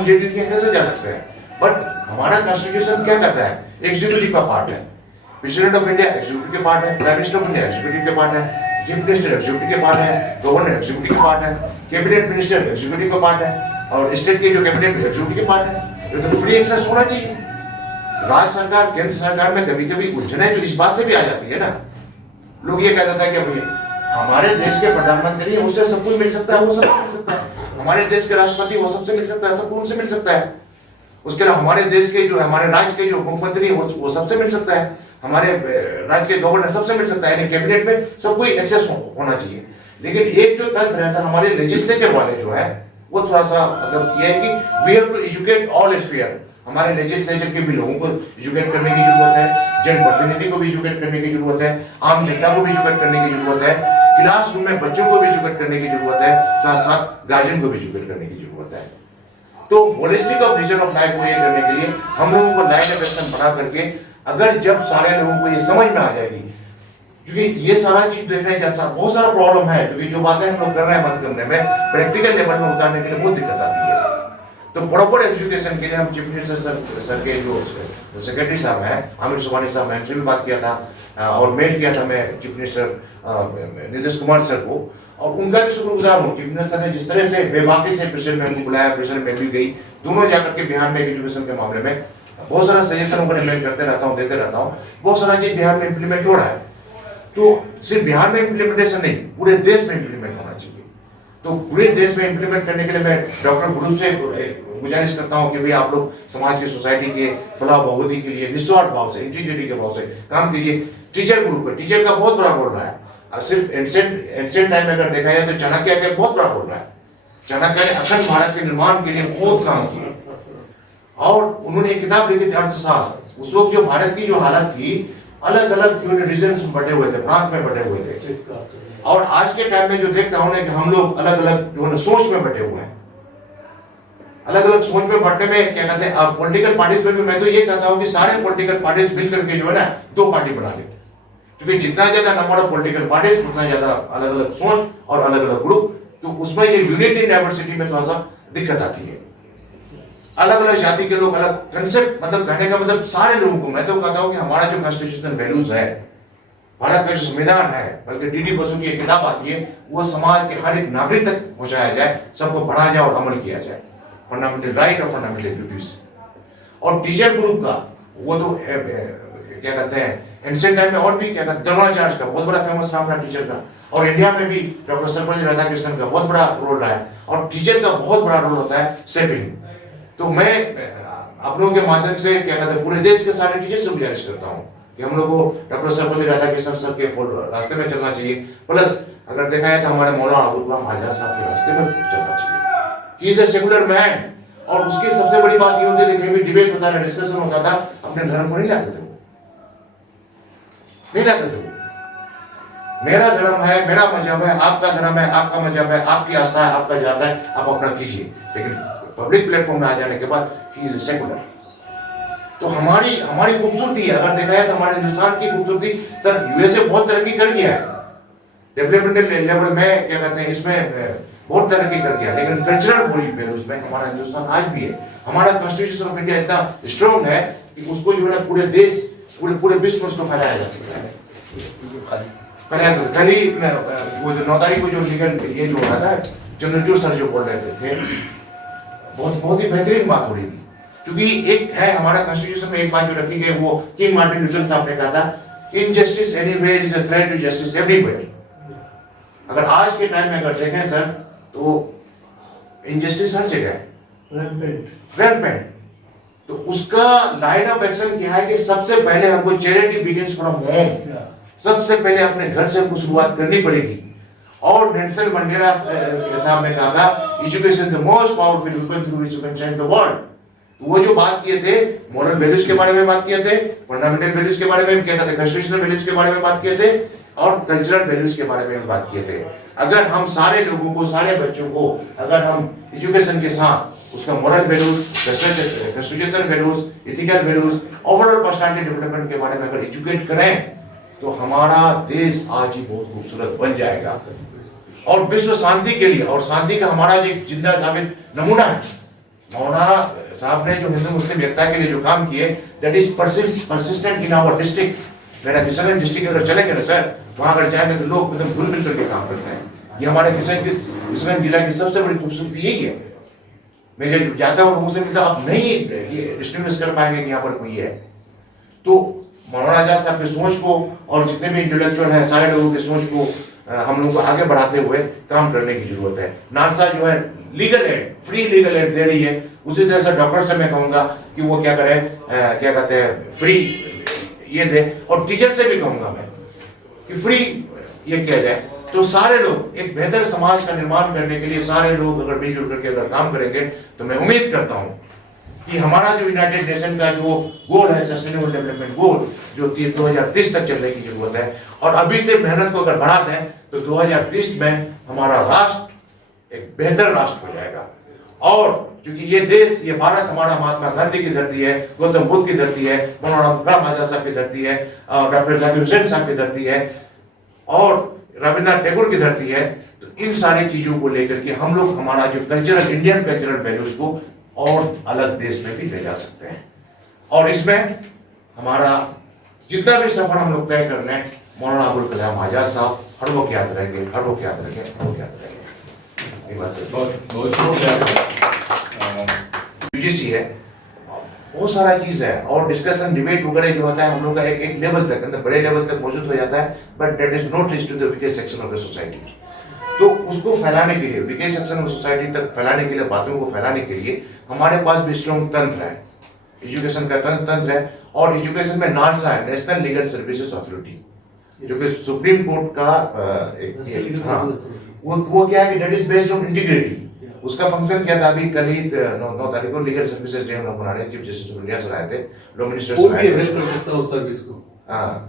हम जेडी के कैसे जा सकते हैं? बट हमारा कॉन्स्टिट्यूशन क्या कहता है? एग्जीक्यूटिव का पार्ट है, प्रेसिडेंट ऑफ इंडिया एग्जीक्यूटिव के पार्ट है, prime minister of India executive के पार्ट है, चीफ मिनिस्टर एग्जीक्यूटिव के पार्ट है, गवर्नर एग्जीक्यूटिव के पार्ट है, कैबिनेट मिनिस्टर एग्जीक्यूटिव का पार्ट है, और स्टेट के जो कैबिनेट एग्जीक्यूटिव के पार्ट है। ये तो फ्री एक्सेस होना चाहिए। राज्य सरकार केंद्र सरकार में कभी कभी उलझने जो इस बात से भी आ जाती है ना, लोग ये कह देता है कि भैया हमारे देश के प्रधानमंत्री उससे सब कुछ मिल सकता है, वो सबसे मिल सकता है, हमारे देश के राष्ट्रपति वो सबसे मिल सकता है, सबको उनसे मिल सकता है, उसके अलावा हमारे देश के जो हमारे राज्य के जो मुख्यमंत्री वो सबसे मिल सकता है, हमारे राज्य के गवर्नर सबसे मिल सकता है, यानी कैबिनेट में सब कोई एक्सेस होना चाहिए। लेकिन एक जो तंत्र रहता है हमारे लेजिस्लेचर वाले जो है वो थोड़ा सा मतलब ये है कि we have to educate all sphere. हमारे लेजिस्लेचर के भी लोगों को एजुकेट करने की जरूरत है, जनप्रतिनिधि को भी एजुकेट करने की जरूरत है, आम जनता को भी एजुकेट करने की जरूरत है, क्लासरूम में बच्चों को भी एजुकेट करने की जरूरत है, साथ साथ गार्जियन को भी एजुकेट करने की जरूरत है। तो holistic of vision of life को ये करने के लिए हम लोगों को लाइन ऑफ एक्शन बना करके अगर जब सारे लोगों को ये समझ में आ जाएगी, क्योंकि ये सारा चीज देख रहे हैं बहुत सारा प्रॉब्लम है, क्योंकि जो बातें हम लोग कर रहे हैं बंद करने में प्रैक्टिकल लेवल में उतारने के लिए बहुत दिक्कत आती है। तो प्रॉपर एजुकेशन के लिए हम चीफ मिनिस्टर सर के जो सेक्रेटरी साहब हैं आमिर सुबहानी साहब हैं, उनसे भी बात किया था और मेल किया था मैं chief minister Nitish Kumar sir को, और उनका भी शुक्रगुजार हूँ। चीफ मिनिस्टर ने जिस तरह से बेबाकी से प्रेसिडेंट मैम को बुलाया, प्रेसिडेंट मैम भी गई, दोनों जाकर के बिहार में एजुकेशन के मामले में बहुत सारा सजेशन उनको मैं करते रहता हूँ, देते रहता हूँ, बहुत सारा चीज बिहार में इम्प्लीमेंट हो रहा है। तो सिर्फ बिहार में इम्प्लीमेंटेशन नहीं, पूरे देश में इम्प्लीमेंट होना चाहिए। तो पूरे देश में इम्प्लीमेंट करने के लिए मैं डॉक्टर गुरु से गुजारिश करता हूँ कि भाई आप लोग समाज की सोसाइटी के फलाह बहबूदी के लिए निस्वार्थ भाव से, इंटीग्रिटी के भाव से काम कीजिए। टीचर ग्रुप पे टीचर का बहुत बड़ा रोल रहा है। अब सिर्फ एंशिएंट टाइम में अगर देखा जाए तो चाणक्य का बहुत बड़ा रोल रहा है। चाणक्य ने अखंड भारत के निर्माण के लिए बहुत काम किया और उन्होंने एक किताब लिखी थी अर्थशास्त्र। उस वक्त जो भारत की जो हालत थी, अलग अलग जो रीजन्स बटे हुए थे, प्रांत में बटे हुए थे, और आज के टाइम में जो देखता हूं कि हम लोग अलग अलग जो है सोच में बटे हुए हैं। अलग अलग सोच में बटने में क्या कहते हैं पॉलिटिकल पार्टीज में भी मैं तो ये कहता हूं कि सारे पॉलिटिकल पार्टीज मिलकर के जो है ना दो पार्टी बना ले, क्योंकि जितना ज्यादा नंबर ऑफ पॉलिटिकल पार्टीज उतना ज्यादा अलग अलग सोच और अलग अलग ग्रुप, तो उसमें ये यूनिटी डाइवर्सिटी में थोड़ा सा दिक्कत आती है। अलग अलग जाति के लोग, अलग कंसेप्ट, मतलब कहने का मतलब सारे लोगों को, मैं तो कहता हूं कि हमारा जो कॉन्स्टिट्यूशनल वैल्यूज है, भारत का जो संविधान है, बल्कि डीडी बसु की एक किताब आती है, वो समाज के हर एक नागरिक तक पहुंचाया जाए, सबको पढ़ाया जाए और अमल किया जाए, फंडामेंटल राइट और फंडामेंटल ड्यूटीज। और टीचर ग्रुप का वो तो क्या कहते हैं एंशिएंट टाइम में और भी क्या कहते हैं द्रोणाचार्य का बहुत बड़ा फेमस नाम रहा टीचर का, और इंडिया में भी डॉक्टर सर्वपल्ली राधाकृष्णन का बहुत बड़ा रोल रहा है, और टीचर का बहुत बड़ा रोल होता है शेपिंग। तो मैं आप लोगों के माध्यम से क्या कहते हैं पूरे देश के सारे टीचर से गुजारिश करता हूँ कि हम लोग को डॉक्टर सर्वपल्ली राधाकृष्णन सर के रास्ते में चलना चाहिए। प्लस अगर देखा जाए तो हमारे मौलाना अबुल कलाम आजाद साहब के रास्ते में चलना चाहिए। He is a secular man, और उसकी सबसे बड़ी बात ये होती है कि कहीं भी डिबेट होता है, डिस्कशन होता था, अपने धर्म को नहीं लाते थे, नहीं लाते थे। मेरा धर्म है, मेरा मजहब है, आपका धर्म है, आपका मजहब है, आपकी आस्था है, आपका जाता है, आप अपना कीजिए। लेकिन पब्लिक प्लेटफॉर्म में आ जाने के बाद ही इज सेकुलर। तो हमारी खूबसूरती है, अगर देखा जाए तो हमारे हिंदुस्तान की खूबसूरती, सर यूएसए बहुत तरक्की कर गया है डेवलपमेंटल लेवल में, क्या कहते हैं इसमें बहुत तरक्की कर गया, लेकिन कल्चरल वैल्यूज में हमारा हिंदुस्तान आज भी है। हमारा कॉन्स्टिट्यूशन ऑफ इंडिया इतना स्ट्रॉन्ग है कि उसको जो है पूरे देश, पूरे विश्व में उसको फैलाया जा सकता है। कल ही वो जो 9 तारीख को जो लीगल ये जो हो रहा था, चंद्रचूड़ सर जो बोल रहे थे बहुत ही बेहतरीन बात हो रही थी, क्योंकि एक है हमारा कॉन्स्टिट्यूशन में एक बात जो रखी गई, वो किंग मार्टिन लूथर साहब ने कहा था, injustice anywhere is a threat to justice everywhere. अगर आज के टाइम में अगर देखें सर तो इनजस्टिस हर जगह है, रैम्पेंट। तो उसका लाइन ऑफ एक्शन क्या है कि सबसे पहले हमको चैरिटी बिगिंस फ्रॉम होम, सबसे पहले अपने घर से हमको शुरुआत करनी पड़ेगी। और नेल्सन मंडेला साहब ने कहा था, education the most powerful weapon through which you can change the world. वो जो बात किए थे, मॉरल वैल्यूज के बारे में बात किए थे, फंडामेंटल वैल्यूज के बारे में क्या कहते हैं, कॉन्स्टिट्यूशनल वैल्यूज के बारे में बात किए थे, और कल्चरल वैल्यूज के बारे में बात किए थे। अगर हम सारे लोगों को, सारे बच्चों को, अगर हम एजुकेशन के साथ उसका moral values, constitutional values, ethical values, overall personality development के बारे में अगर एजुकेट करें, तो हमारा देश आज ही बहुत खूबसूरत बन जाएगा। और विश्व शांति के लिए, और शांति का हमारा जो जिंदा साबित नमूना है मौलाना साहब ने जो हिंदू मुस्लिम एकता के लिए जो काम किए, that is persistent in our district. मेरा किशनगंज डिस्ट्रिक्ट अगर चलेंगे ना सर, वहां अगर जाएंगे तो लोग एकदम घुल मिल करके काम करते हैं। ये हमारे किशनगंज जिला की सबसे बड़ी खूबसूरती यही है। मैं जब जाता हूँ लोगों से मिलता, आप नहीं ये डिस्टिंग्विश कर पाएंगे कि यहाँ पर कोई है। तो मौलाना आजाद साहब की सोच को और जितने भी इंटेलेक्चुअल हैं सारे लोगों की सोच को हम लोगों को आगे बढ़ाते हुए काम करने की जरूरत है। नालसा जो है legal aid, free legal aid दे रही है, उसी तरह से डॉक्टर से मैं कहूंगा कि वो क्या करे, क्या कहते हैं, फ्री ये दे। और टीचर से भी कहूंगा मैं कि फ्री ये किया जाए। तो सारे लोग एक बेहतर समाज का निर्माण करने के लिए सारे लोग अगर मिलजुल करके अगर काम करेंगे तो मैं उम्मीद करता हूं कि हमारा जो यूनाइटेड नेशन का जो गोल है, सस्टेनेबल डेवलपमेंट गोल, जो 2030 तक चलने की जरूरत है, और अभी से मेहनत को अगर बढ़ा दें तो 2030 में हमारा राष्ट्र एक बेहतर राष्ट्र हो जाएगा। और क्योंकि ये देश, ये भारत हमारा महात्मा गांधी की धरती है, गौतम बुद्ध की धरती है, मौलाना गुलाम आजाद साहब की धरती है, डॉक्टर जाकिर हुसैन साहब की धरती है, और रविन्द्रनाथ टैगोर की धरती है। तो इन सारी चीजों को लेकर के हम लोग हमारा जो कल्चरल, इंडियन कल्चरल वैल्यूज को और अलग देश में भी ले जा सकते हैं। और इसमें हमारा जितना भी सफर हम लोग तय कर रहे हैं, मौलाना अबुल कलाम आजाद साहब हर वक्त याद रहेंगे, हर वक्त याद रहेंगे, हर वक्त याद रहेंगे। ये बात बहुत शुक्रिया। यूजीसी है, बहुत सारा चीज है, और डिस्कशन डिबेट वगैरह जो होता है हम लोग का एक लेवल तक, मतलब बड़े लेवल तक मौजूद हो जाता है, but that is not reach to the weakest section of the society. तो उसको फैलाने के लिए, वीकेस्ट सेक्शन ऑफ सोसाइटी तक फैलाने के लिए, बातों को फैलाने के लिए हमारे पास भी स्ट्रॉन्ग तंत्र है, एजुकेशन का तंत्र है। और एजुकेशन में नालसा है, नेशनल लीगल सर्विसेज अथॉरिटी, जो कि सुप्रीम कोर्ट का वो क्या है कि that is based on integrity. उसका फंक्शन क्या था, अभी कल ही 9 तारीख को लीगल सर्विसेज डे हम लोग मना रहे हैं, चीफ जस्टिस ऑफ इंडिया से आए थे, लॉ मिनिस्टर से आए थे। हेल्प कर सकता है उस सर्विस को।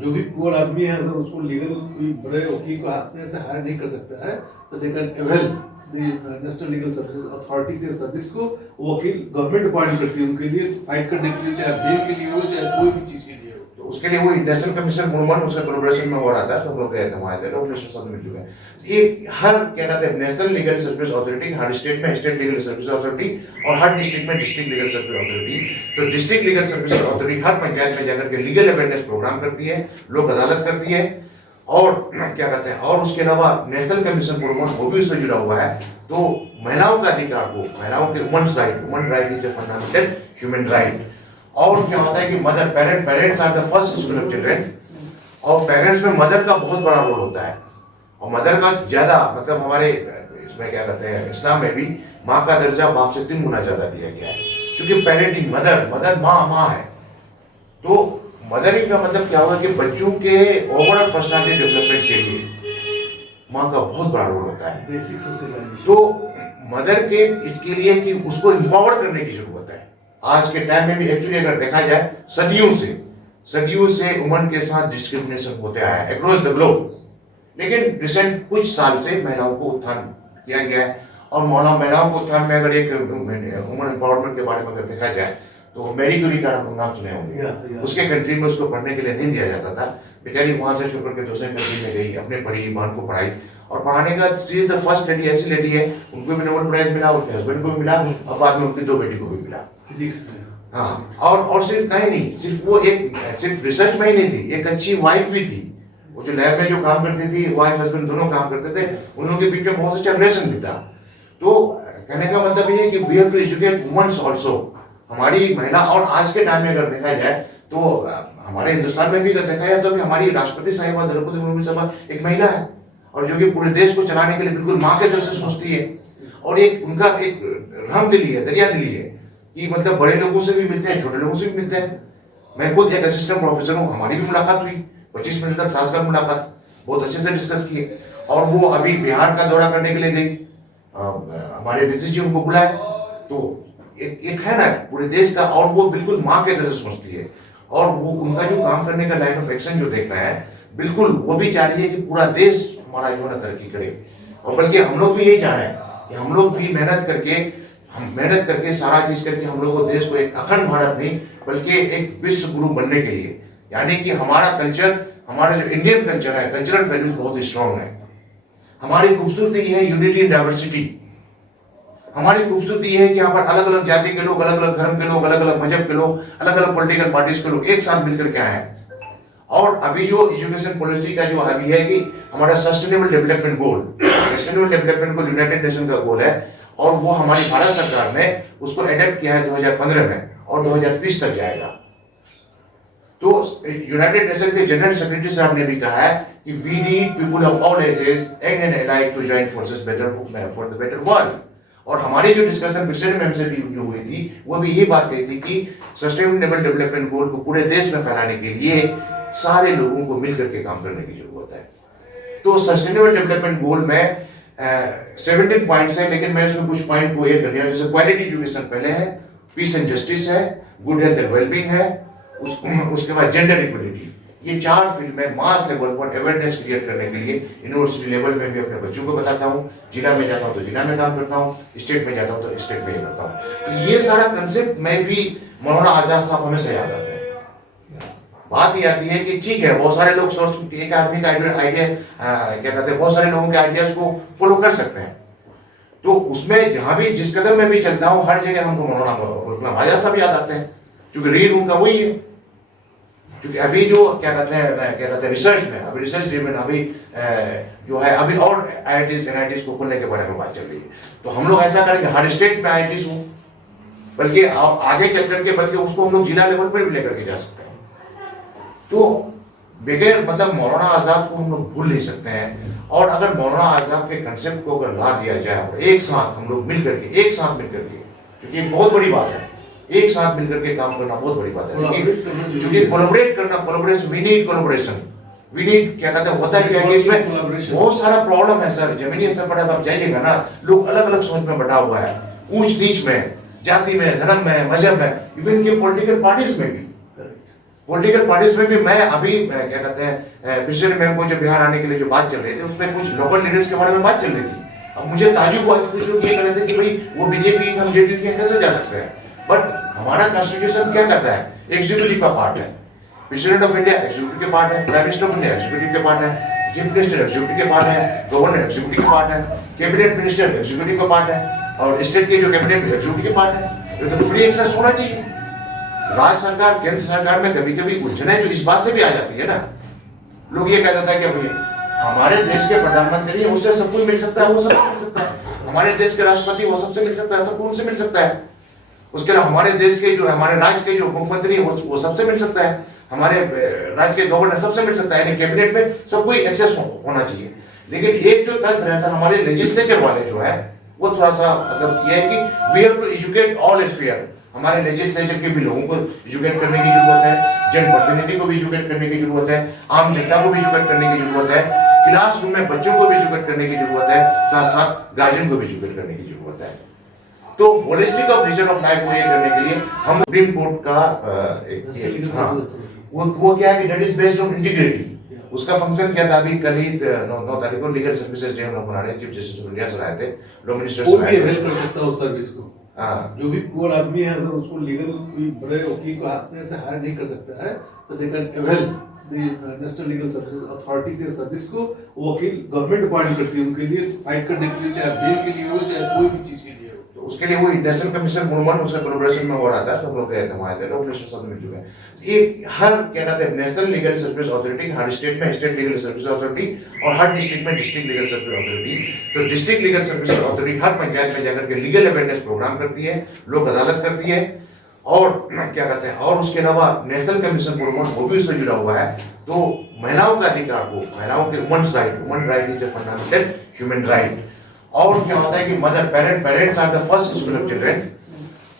जो भी पुअर आदमी है, अगर उसको लीगल कोई बड़े वकील को अपने से हायर नहीं कर सकता है, तो they can avail the national legal services authority के सर्विस को। वो वकील गवर्नमेंट अपॉइंट करती है उनके लिए फाइट करने के लिए, चाहे बेल के लिए हो, चाहे कोई भी चीज के लिए हो। तो उसके लिए वो नेशनल कमीशन मूवमेंट उसका कोलैबोरेशन में हो रहा था, तो हम लोग गए थे वहां से, रेगुलेशन सब मिल चुके हैं। ये हर क्या कहते हैं, नेशनल लीगल सर्विस अथॉरिटी, हर स्टेट में स्टेट लीगल सर्विस अथॉरिटी, और हर डिस्ट्रिक्ट में डिस्ट्रिक्ट लीगल सर्विस अथॉरिटी। तो डिस्ट्रिक्ट लीगल सर्विस अथॉरिटी हर पंचायत में जाकर के लीगल अवेयरनेस प्रोग्राम करती है, लोक अदालत करती है, और क्या कहते हैं, और उसके अलावा नेशनल कमीशन मूवमेंट वो भी उससे जुड़ा हुआ है। तो महिलाओं का अधिकार को, महिलाओं के women's right, women right is a fundamental human right. और क्या होता है कि mother, parents are the first school of children, और पेरेंट्स में मदर का बहुत बड़ा रोल होता है, और मदर का ज्यादा, मतलब हमारे इसमें क्या कहते हैं, इस्लाम में भी माँ का दर्जा बाप से 3 गुना ज्यादा दिया गया है, क्योंकि पेरेंटिंग, मदर माँ है। तो मदरिंग का मतलब क्या होगा कि बच्चों के ओवरऑल पर्सनालिटी डेवलपमेंट के लिए माँ का बहुत बड़ा रोल होता है, बेसिक सोशलाइजेशन। तो मदर के इसके लिए कि उसको एम्पावर करने की जरूरत है। आज के टाइम में भी एक्चुअली अगर देखा जाए, सदियों से वुमन के साथ डिस्क्रिमिनेशन होते आया है अक्रॉस द ग्लोब, लेकिन रिसेंट कुछ साल से महिलाओं को उत्थान किया गया है। और महिलाओं को उत्थान में अगर एक वुमन एम्पावरमेंट के बारे में अगर देखा जाए, तो मैरी क्यूरी का नाम सुने होंगे, उसके कंट्री में उसको पढ़ने के लिए नहीं दिया जाता था, बेचारी वहां से छोड़ करके दूसरे कंट्री में गई, अपने पढ़ी, ईमान को पढ़ाई, और पढ़ाने का सी इज द फर्स्ट लेडी, ऐसी लेडी है, उनको भी नोबेल प्राइज मिला, उनके हस्बैंड को भी मिला, और बाद में उनकी 2 बेटी को भी मिला। हाँ, और सिर्फ नहीं, सिर्फ वो एक सिर्फ रिसर्च में ही नहीं थी, एक अच्छी वाइफ भी थी। वो जो लैब में जो काम करती थी, वाइफ हस्बैंड दोनों काम करते थे, उन लोगों के बीच में बहुत अच्छा रिलेशन भी था। तो कहने का मतलब ये है कि we have to educate women's also, हमारी महिला। और आज के टाइम में अगर देखा जाए तो हमारे हिंदुस्तान में भी अगर देखा जाए तो हमारी राष्ट्रपति साहिबा द्रौपदी मुर्मू साहिबा एक महिला है, और जो कि पूरे देश को चलाने के लिए बिल्कुल माँ के तरह से सोचती है, और एक उनका एक रहमदिली है, दरिया दिली है, कि मतलब बड़े लोगों से भी मिलते हैं, छोटे लोगों से भी मिलते हैं। मैं खुद एक असिस्टेंट प्रोफेसर हूँ, हमारी भी मुलाकात हुई, 25 मिनट तक सासगंज मुलाकात, बहुत अच्छे से डिस्कस किए। और वो अभी बिहार का दौरा करने के लिए गई, हमारे नीतीश जी उनको बुलाए। तो एक है ना पूरे देश का, और वो बिल्कुल माँ के तरह से सोचती है, और वो उनका जो काम करने का लाइन ऑफ एक्शन जो देख रहे हैं, बिल्कुल वो भी चाह रही है कि पूरा देश हमारा जो है तरक्की करे। और बल्कि हम लोग भी यही चाह रहे हैं कि हम लोग भी मेहनत करके सारा चीज करके हम लोग को देश को एक अखंड भारत नहीं बल्कि एक विश्व गुरु बनने के लिए, यानी कि हमारा कल्चर, हमारा जो इंडियन कल्चर है, कल्चरल वैल्यूज बहुत ही स्ट्रांग है। हमारी खूबसूरती है यूनिटी इन डाइवर्सिटी, हमारी खूबसूरती ये है कि यहाँ पर अलग अलग जाति के लोग, अलग अलग धर्म के लोग, अलग अलग मजहब के लोग, अलग अलग पॉलिटिकल पार्टीज के लोग एक साथ मिलकर के आए हैं। और अभी जो एजुकेशन पॉलिसी का जो अभी है कि हमारा sustainable development goal, sustainable development goal United nation का गोल है, और वो हमारी भारत सरकार ने उसको एडप्ट किया है 2015 में, और 2030 तक जाएगा। तो यूनाइटेड नेशन के जनरल सेक्रेटरी साहब ने भी कहा है कि we need people of all ages and alike to join forces better for the better world. और हमारी जो डिस्कशन प्रेसिडेंट मैम से भी जो हुई थी, वो भी ये बात कही थी कि सस्टेनेबल डेवलपमेंट गोल को पूरे देश में फैलाने के लिए सारे लोगों को मिलकर के काम करने की जरूरत है। तो सस्टेनेबल डेवलपमेंट गोल में 17 पॉइंट्स है, लेकिन मैं इसमें कुछ पॉइंट को ऐड कर दिया। जैसे क्वालिटी एजुकेशन पहले है, पीस एंड जस्टिस है, गुड हेल्थ एंड वेलबींग है, उसके बाद जेंडर इक्वलिटी। ये 4 फील्ड में मास लेवल पर अवेयरनेस क्रिएट करने के लिए यूनिवर्सिटी लेवल में भी अपने बच्चों को बताता हूँ, जिला में जाता हूँ तो जिला में काम करता हूँ, स्टेट में जाता हूँ तो स्टेट में ही करता हूँ। तो ये सारा कंसेप्ट में भी मौलाना आजाद साहब हमेशा याद आते हैं। बात ये आती है कि ठीक है, बहुत सारे लोग सोच, एक आदमी का आइडिया क्या कहते हैं, बहुत सारे लोगों के आइडियाज को फॉलो कर सकते हैं। तो उसमें जहां भी जिस कदम में भी चलता हूँ, हर जगह हमको मौलाना आजाद साहब याद आते हैं, क्योंकि रीड उनका वही है। क्योंकि अभी जो क्या कहते हैं रिसर्च में, अभी रिसर्च ड्रिवन अभी जो है, अभी और IITs NITs को खोलने के बारे में बात चल रही है। तो हम लोग ऐसा करेंगे हर स्टेट में IITs हो, बल्कि आगे चल करके बल्कि उसको हम लोग जिला लेवल पर भी लेकर के जा सकते हैं। तो बगैर मतलब मौलाना आजाद को हम लोग भूल नहीं सकते हैं। और अगर मौलाना आजाद के कंसेप्ट को अगर ला दिया जाए और एक साथ हम लोग मिलकर के, क्योंकि एक बहुत बड़ी बात है, एक साथ मिलकर के काम करना बहुत बड़ी बात है। क्योंकि कोलैबोरेट करना, collaboration, we need collaboration, we need क्या कहते हैं, होता क्या है कि इसमें बहुत सारा प्रॉब्लम है सर। जमीनी स्तर पर आप जाइएगा ना, लोग अलग अलग सोच में बटा हुआ है, ऊंच नीच में, जाति में, धर्म में, मजहब में, इवन के पॉलिटिकल पार्टीज में भी। पॉलिटिकल पार्टीज में भी मैं अभी क्या कहते हैं, प्रेसिडेंट मैम को जब बिहार आने के लिए जो बात चल रही थी, उसमें कुछ लोकल लीडर्स के बारे में बात चल रही थी। अब मुझे ताजुब हुआ कि कुछ लोग ये कह रहे थे कि भाई वो बीजेपी हम जेडीयू के कैसे जा सकते हैं। बट हमारा कॉन्स्टिट्यूशन क्या कहता है, एग्जीक्यूटिव का पार्ट है, प्रेसिडेंट ऑफ इंडिया एग्जीक्यूटिव के पार्ट है, prime minister of India executive के पार्ट है, चीफ मिनिस्टर एग्जीक्यूटिव के पार्ट है, गवर्नर एग्जीक्यूटिव के पार्ट है, कैबिनेट मिनिस्टर एग्जीक्यूटिव का पार्ट है, और स्टेट के जो कैबिनेट एग्जीक्यूटिव के पार्ट है। ये तो फ्री एक्सेस होना चाहिए। राज्य सरकार, केंद्र सरकार में कभी कभी उलझने जो इस बात से भी आ जाती है ना, लोग ये कहता था कि हमारे देश के प्रधानमंत्री उससे सब कुछ मिल सकता है, वो सबको मिल सकता है, हमारे देश के राष्ट्रपति वो सबसे मिल सकता है, सबको उनसे मिल सकता है, उसके अलावा हमारे देश के जो हमारे राज्य के जो मुख्यमंत्री है वो सबसे मिल सकता है, हमारे राज्य के गवर्नर सबसे मिल सकता है, यानी कैबिनेट में सब कोई एक्सेस होना चाहिए। लेकिन एक जो तथ्य रहता है, हमारे लेजिस्लेचर वाले जो है वो थोड़ा सा मतलब ये है कि we have to educate all sphere. हमारे लेजिस्लेचर के भी लोगों को एजुकेट करने की जरूरत है, जनप्रतिनिधि को भी एजुकेट करने की जरूरत है, आम जनता को भी एजुकेट करने की जरूरत है, क्लासरूम में बच्चों को भी एजुकेट करने की जरूरत है, साथ साथ गार्जियन को भी एजुकेट करने की जरूरत है। तो holistic of vision of life को ये करने के लिए हम सुप्रीम कोर्ट का वो क्या है कि that is based on integrity. उसका फंक्शन क्या था, अभी कल ही 9 तारीख को लीगल सर्विसेज डे हम लोग मना रहे हैं, चीफ जस्टिस ऑफ इंडिया से आए थे, लॉ मिनिस्टर से आए थे। हेल्प कर सकता है उस सर्विस को। जो भी पुअर आदमी है, अगर उसको लीगल कोई बड़े वकील को अपने से हायर नहीं कर सकता है, तो they can avail the national legal services authority के सर्विस को। वकील गवर्नमेंट अपॉइंट करती है उनके लिए फाइट करने के लिए, चाहे बेल के लिए हो, चाहे कोई भी चीज के लिए हो। तो उसके लिए वो नेशनल कमीशन गुणमन उसका कोलैबोरेशन में हो रहा था, तो हम लोग गए थे वहां से, रेगुलेशन सब मिल चुके हैं। ये हर क्या कहते हैं नेशनल लीगल सर्विस अथॉरिटी, हर स्टेट में स्टेट लीगल सर्विस अथॉरिटी, और हर डिस्ट्रिक्ट में डिस्ट्रिक्ट लीगल सर्विस अथॉरिटी। तो डिस्ट्रिक्ट लीगल सर्विस अथॉरिटी हर पंचायत में जाकर के लीगल अवेयरनेस प्रोग्राम करती है, लोक अदालत करती है, और क्या कहते हैं, और उसके अलावा नेशनल कमीशन गुणमन वो भी उससे जुड़ा हुआ है। तो महिलाओं का अधिकार को, महिलाओं के women's right is a fundamental human right. और क्या होता है कि mother parents are the first school of children,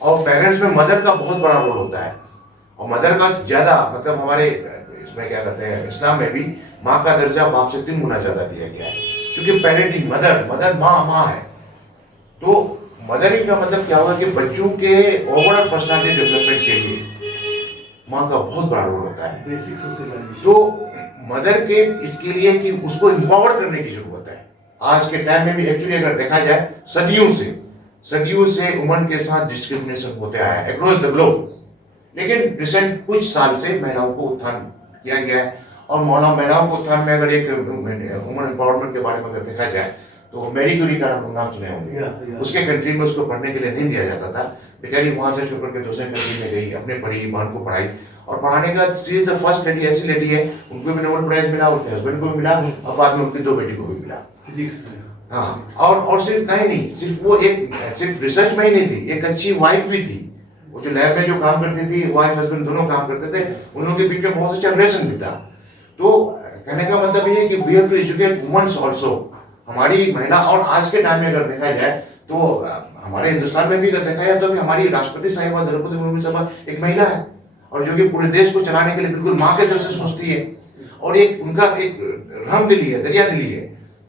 और पेरेंट्स में मदर का बहुत बड़ा रोल होता है, और मदर का ज्यादा मतलब हमारे इसमें क्या कहते हैं इस्लाम में भी माँ का दर्जा बाप से 3 गुना ज्यादा दिया गया है, क्योंकि पेरेंटिंग मदर माँ है। तो मदरिंग का मतलब क्या होगा कि बच्चों के ओवरऑल पर्सनालिटी डेवलपमेंट के लिए माँ का बहुत बड़ा रोल होता है, बेसिक सोशलाइजेशन। तो मदर के इसके लिए कि उसको एम्पावर करने की जरूरत है। आज के टाइम में भी एक्चुअली अगर देखा जाए, सदियों से वुमन के साथ डिस्क्रिमिनेशन होते आया है अक्रॉस द ग्लोब, लेकिन रिसेंट कुछ साल से महिलाओं को उत्थान किया गया है। और महिलाओं को उत्थान में अगर एक वुमन एम्पावरमेंट के बारे में अगर देखा जाए, तो मैरी क्यूरी का नाम सुने होंगे। उसके कंट्री में उसको पढ़ने के लिए नहीं दिया जाता था। बेचारी वहां से छोड़ करके दूसरे कंट्री में गई, अपने पढ़ी, ईमान को पढ़ाई, और पढ़ाने का she is the first lady, ऐसी लेडी है, उनको भी नोबेल प्राइज मिला, उनके हस्बैंड को भी मिला, और बाद में उनकी 2 बेटी को भी मिला। हाँ, और सिर्फ इतना ही नहीं, सिर्फ वो एक सिर्फ रिसर्च में ही नहीं थी, एक अच्छी वाइफ भी थी। वो जो लैब में जो काम करती थी, वाइफ हस्बैंड दोनों काम करते थे, उन लोगों के बीच में बहुत अच्छा रिलेशन भी था। तो कहने का मतलब ये है कि we have to educate women's also. हमारी महिला, और आज के टाइम में अगर देखा जाए तो हमारे हिंदुस्तान में भी अगर देखा जाए तो हमारी राष्ट्रपति साहिबा द्रौपदी मुर्मू साहिबा एक महिला है, और जो कि पूरे देश को चलाने के लिए बिल्कुल माँ के तरह से सोचती है, और एक उनका एक रहमदिली है, दरिया दिली है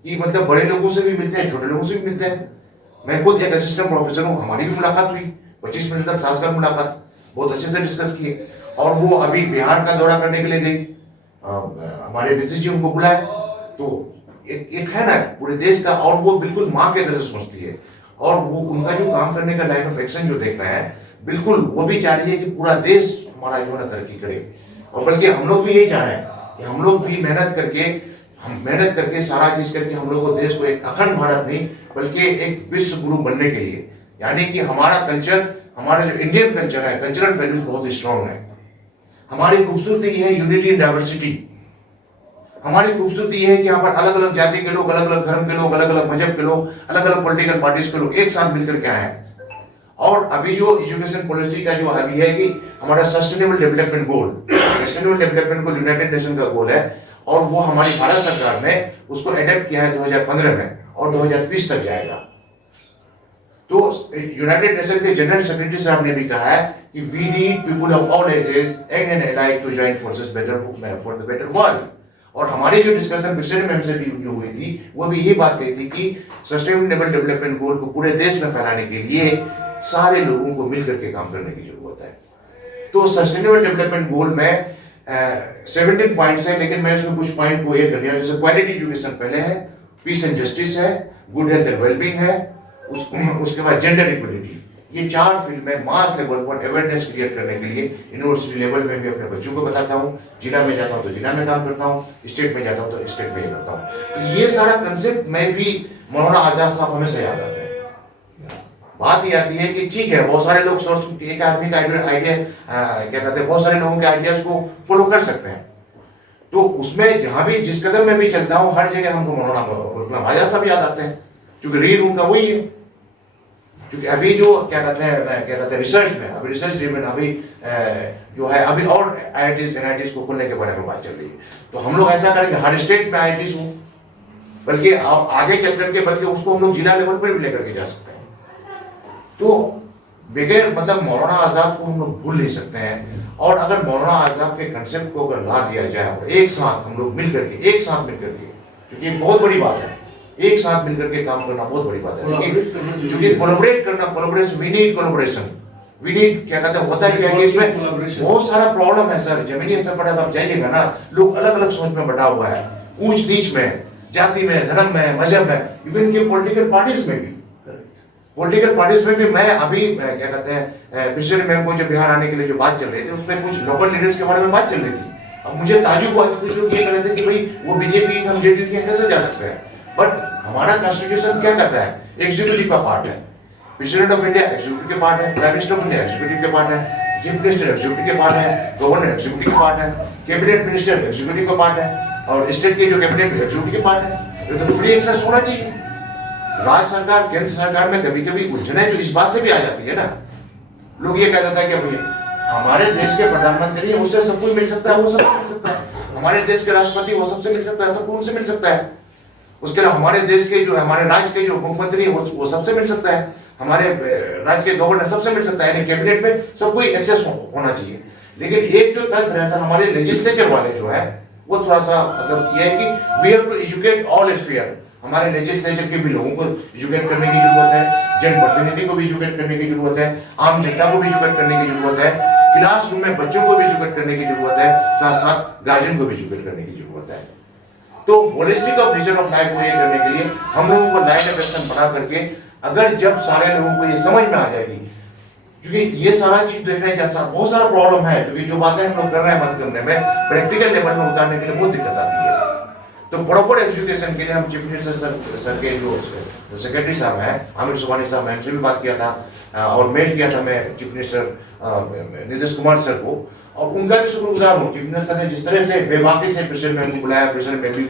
कि मतलब बड़े लोगों से भी मिलते हैं, छोटे लोगों से भी मिलते हैं। मैं खुद एक असिस्टेंट प्रोफेसर हूँ, हमारी भी मुलाकात हुई, 25 मिनट तक सासगर मुलाकात, बहुत अच्छे से डिस्कस किए। और वो अभी बिहार का दौरा करने के लिए गई, हमारे नीतीश जी उनको बुलाए। तो एक है ना पूरे देश का, और वो बिल्कुल माँ के तरह से सोचती है, और वो उनका जो काम करने का लाइन ऑफ एक्शन जो देख रहे हैं, बिल्कुल वो भी चाह रही है कि पूरा देश हमारा जो है तरक्की करे। और बल्कि हम लोग भी यही चाह रहे हैं कि हम लोग भी मेहनत करके सारा चीज करके हम लोग को देश को एक अखंड भारत नहीं बल्कि एक विश्व गुरु बनने के लिए, यानी कि हमारा कल्चर, हमारा जो इंडियन कल्चर है, कल्चरल वैल्यूज बहुत स्ट्रांग है। हमारी खूबसूरती है यूनिटी इन डाइवर्सिटी। हमारी खूबसूरती है कि यहाँ पर अलग अलग जाति के लोग, अलग अलग धर्म के लोग, अलग अलग मजहब के लोग, अलग अलग पॉलिटिकल पार्टीज के लोग एक साथ मिलकर के आए हैं। और अभी जो एजुकेशन पॉलिसी का जो अभी है कि हमारा sustainable development goal United nation का गोल है, और वो हमारी भारत सरकार ने उसको अडॉप्ट किया है 2015 में, और 2030 तक जाएगा। तो यूनाइटेड नेशन के जनरल सेक्रेटरी साहब ने भी कहा है कि we need people of all ages and alike to join forces for the better world. और हमारी जो डिस्कशन पिछले में हमसे जो हुई थी, वो भी ये बात कही थी कि सस्टेनेबल डेवलपमेंट गोल को पूरे देश में फैलाने के लिए सारे लोगों को मिलकर के काम करने की जरूरत है। तो सस्टेनेबल डेवलपमेंट गोल में 17 पॉइंट्स है, लेकिन मैं इसमें कुछ पॉइंट को ऐड कर दिया। जैसे क्वालिटी एजुकेशन पहले है, पीस एंड जस्टिस है, गुड हेल्थ एंड वेलबींग है, उसके बाद जेंडर इक्वलिटी। ये 4 फील्ड में मास लेवल पर अवेयरनेस क्रिएट करने के लिए यूनिवर्सिटी लेवल में भी अपने बच्चों को बताता हूँ, जिला में जाता हूँ तो जिला में काम करता हूँ, स्टेट में जाता हूँ तो स्टेट में ही करता हूँ। तो ये सारा कंसेप्ट में भी मौलाना आजाद साहब हमेशा याद आता है। बात ये आती है कि ठीक है, बहुत सारे लोग सोच, एक आदमी का आइडिया क्या कहते हैं, बहुत सारे लोगों के आइडियाज को फॉलो कर सकते हैं। तो उसमें जहां भी जिस कदम में भी चलता हूँ, हर जगह हमको मौलाना आजाद साहब याद आते हैं, क्योंकि रील उनका वही है। क्योंकि अभी जो क्या कहते हैं रिसर्च में, अभी रिसर्च ड्रिवन अभी जो है, अभी और IITs NITs को खोलने के बारे में बात चल रही है। तो हम लोग ऐसा करेंगे हर स्टेट में IITs हो, बल्कि आगे चल करके बल्कि उसको हम लोग जिला लेवल पर भी लेकर के जा सकते हैं। तो बगैर मतलब मौलाना आजाद को हम लोग भूल नहीं सकते हैं। और अगर मौलाना आजाद के कंसेप्ट को अगर ला दिया जाए और एक साथ हम लोग मिलकर के क्योंकि ये बहुत बड़ी बात है, एक साथ मिलकर के काम करना बहुत बड़ी बात है। क्योंकि कोलैबोरेट करना, collaboration, we need collaboration, we need क्या कहते हैं, होता क्या है कि इसमें बहुत सारा प्रॉब्लम है सर। जमीनी स्तर पर आप जाइएगा ना, लोग अलग अलग सोच में बटा हुआ है, ऊंच नीच में, जाति में, धर्म में, मजहब में, इवन के पॉलिटिकल पार्टीज में भी। पॉलिटिकल पार्टीज में भी मैं अभी क्या कहते हैं, पिछले मैम को जो बिहार आने के लिए जो बात चल रही थी, उसमें कुछ लोकल लीडर्स के बारे में बात चल रही थी। अब मुझे ताजुब हुआ कि कुछ लोग ये कह रहे थे कि भाई वो बीजेपी हम जेडीयू के कैसे जा सकते हैं। बट हमारा कॉन्स्टिट्यूशन क्या कहता है, एग्जीक्यूटिव का पार्ट है, प्रेसिडेंट ऑफ इंडिया एग्जीक्यूटिव के पार्ट है, prime minister of India executive के पार्ट है, चीफ मिनिस्टर एग्जीक्यूटिव के पार्ट है, गवर्नर एग्जीक्यूटिव के पार्ट है, कैबिनेट मिनिस्टर एग्जीक्यूटिव का पार्ट है, और स्टेट के जो कैबिनेट एग्जीक्यूटिव के पार्ट है। तो फ्री एक्सेस होना चाहिए। राज्य सरकार, केंद्र सरकार में कभी कभी उलझने जो इस बात से भी आ जाती है ना, लोग ये कह देता है कि हमारे देश के प्रधानमंत्री उससे सब कुछ मिल सकता है, वो सबसे मिल सकता है, हमारे देश के राष्ट्रपति वो सबसे मिल सकता है, सबको उनसे मिल सकता है। उसके अलावा हमारे देश के जो, हमारे राज्य के जो मुख्यमंत्री है वो सबसे मिल सकता है, हमारे राज्य के गवर्नर सबसे मिल सकता है, यानी कैबिनेट में सबको एक्सेस होना चाहिए। लेकिन एक जो तंत्र है हमारे लेजिस्लेचर वाले जो है, वो थोड़ा सा मतलब ये है कि we have to educate all sphere. हमारे लेजिस्लेचर के भी लोगों को एजुकेट करने की जरूरत है, जनप्रतिनिधि को भी एजुकेट करने की जरूरत है, आम जनता को भी एजुकेट करने की जरूरत है, क्लासरूम में बच्चों को भी एजुकेट करने की जरूरत है, साथ साथ गार्जियन को भी एजुकेट करने की जरूरत है। तो holistic of vision of life को ये करने के लिए हम लोगों को लाइन ऑफ एक्शन बना करके, अगर जब सारे लोगों को ये समझ में आ जाएगी, क्योंकि ये सारा चीज देखने जैसा बहुत सारा प्रॉब्लम है, क्योंकि जो बातें हम लोग कर रहे हैं बंद करने में, प्रैक्टिकल लेवल में उतारने के लिए बहुत दिक्कत आती है। तो फटाफट एजुकेशन के लिए हम चीफ मिनिस्टर सर के जो सेक्रेटरी साहब हैं आमिर सुबहानी साहब हैं, उनसे भी बात किया था और मेल किया था मैं chief minister Nitish Kumar sir को, और उनका भी शुक्रगुजार हूँ। चीफ मिनिस्टर ने जिस तरह से बेबाकी से प्रेसिडेंट को बुलाया, प्रेसिडेंट में भी